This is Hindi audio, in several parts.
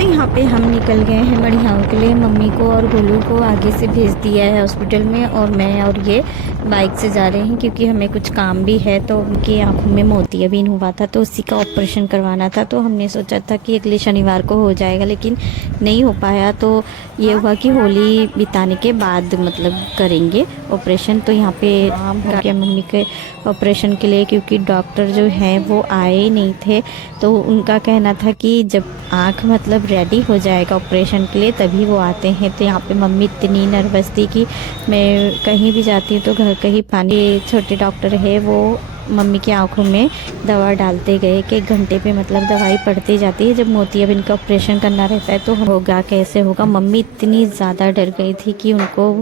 तो यहाँ पे हम निकल गए हैं मढ़ियाओं के लिए। मम्मी को और गोलू को आगे से भेज दिया है हॉस्पिटल में, और मैं और ये बाइक से जा रहे हैं क्योंकि हमें कुछ काम भी है। तो उनकी आंखों में मोतियाबिंद हुआ था तो उसी का ऑपरेशन करवाना था। तो हमने सोचा था कि अगले शनिवार को हो जाएगा, लेकिन नहीं हो पाया। तो ये हुआ कि होली बिताने के बाद मतलब करेंगे ऑपरेशन। तो यहाँ पे काम हो गया मम्मी के ऑपरेशन के लिए, क्योंकि डॉक्टर जो हैं वो आए ही नहीं थे। तो उनका कहना था कि जब आँख मतलब रेडी हो जाएगा ऑपरेशन के लिए तभी वो आते हैं। तो यहाँ पे मम्मी इतनी नर्वस थी कि मैं कहीं भी जाती हूँ तो घर का ही पानी। छोटे डॉक्टर है वो मम्मी की आंखों में दवा डालते गए कि 1 घंटे पे मतलब दवाई पड़ती जाती है। जब मोतियाबिंद का ऑपरेशन करना रहता है तो होगा कैसे होगा। मम्मी इतनी ज़्यादा डर गई थी कि उनको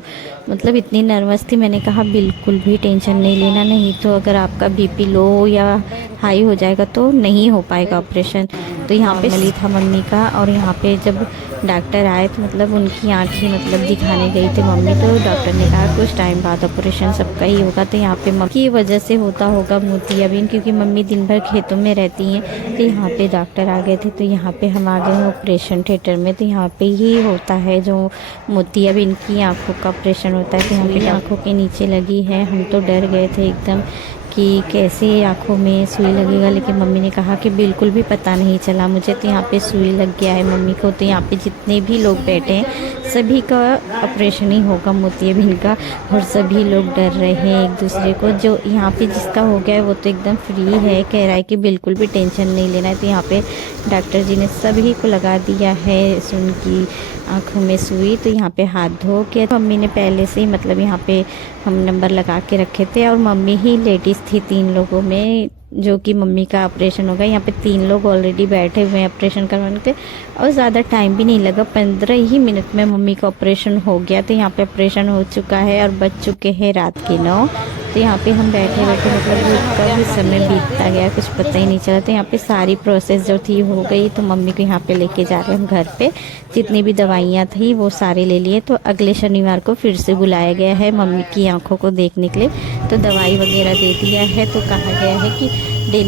मतलब इतनी नर्वस थी। मैंने कहा बिल्कुल भी टेंशन नहीं लेना, नहीं तो अगर आपका बीपी लो या हाई हो जाएगा तो नहीं हो पाएगा ऑपरेशन। तो यहाँ पे मली था मम्मी का। और यहाँ पे जब डॉक्टर आए तो मतलब उनकी आँखें मतलब दिखाने गई थी मम्मी, तो डॉक्टर ने कहा कुछ टाइम बाद ऑपरेशन सबका ही होगा। तो यहाँ पे मम्मी की वजह से होता होगा मोतियाबिंद, क्योंकि मम्मी दिन भर खेतों में रहती हैं। तो यहाँ पे डॉक्टर आ गए थे। तो यहाँ पे हम आ गए हैं ऑपरेशन थिएटर में। तो यहाँ पे ही होता है जो मोतियाबिंद की आँखों का ऑपरेशन होता है। तो यहाँ पे आँखों के नीचे लगी है। हम तो डर गए थे एकदम कि कैसे आँखों में सुई लगेगा, लेकिन मम्मी ने कहा कि बिल्कुल भी पता नहीं चला मुझे। तो यहाँ पे सुई लग गया है मम्मी को। तो यहाँ पे जितने भी लोग बैठे हैं सभी का ऑपरेशन ही होगा मोतियाबिंद का, और सभी लोग डर रहे हैं एक दूसरे को। जो यहाँ पे जिसका हो गया है वो तो एकदम फ्री है, कह रहा है कि बिल्कुल भी टेंशन नहीं लेना है। तो यहाँ पे डॉक्टर जी ने सभी को लगा दिया है उनकी आँखों में सुई। तो यहाँ पे हाथ धो के मम्मी ने पहले से ही मतलब यहाँ पे हम नंबर लगा के रखे थे। और मम्मी ही लेडीज़ थी 3 लोगों में जो कि मम्मी का ऑपरेशन होगा। यहाँ पे 3 लोग ऑलरेडी बैठे हुए हैं ऑपरेशन करवाने के। और ज़्यादा टाइम भी नहीं लगा, 15 ही मिनट में मम्मी का ऑपरेशन हो गया। तो यहाँ पे ऑपरेशन हो चुका है और बज चुके हैं रात के 9। तो यहाँ पे हम बैठे बैठे मतलब कभी समय बीतता गया कुछ पता ही नहीं चला। तो यहाँ पे सारी प्रोसेस जो थी हो गई। तो मम्मी को यहाँ पे लेके जा रहे हैं हम घर पे। जितनी भी दवाइयाँ थी वो सारे ले लिए। तो अगले शनिवार को फिर से बुलाया गया है मम्मी की आंखों को देखने के लिए। तो दवाई वगैरह दे दिया है। तो कहा गया है कि डेली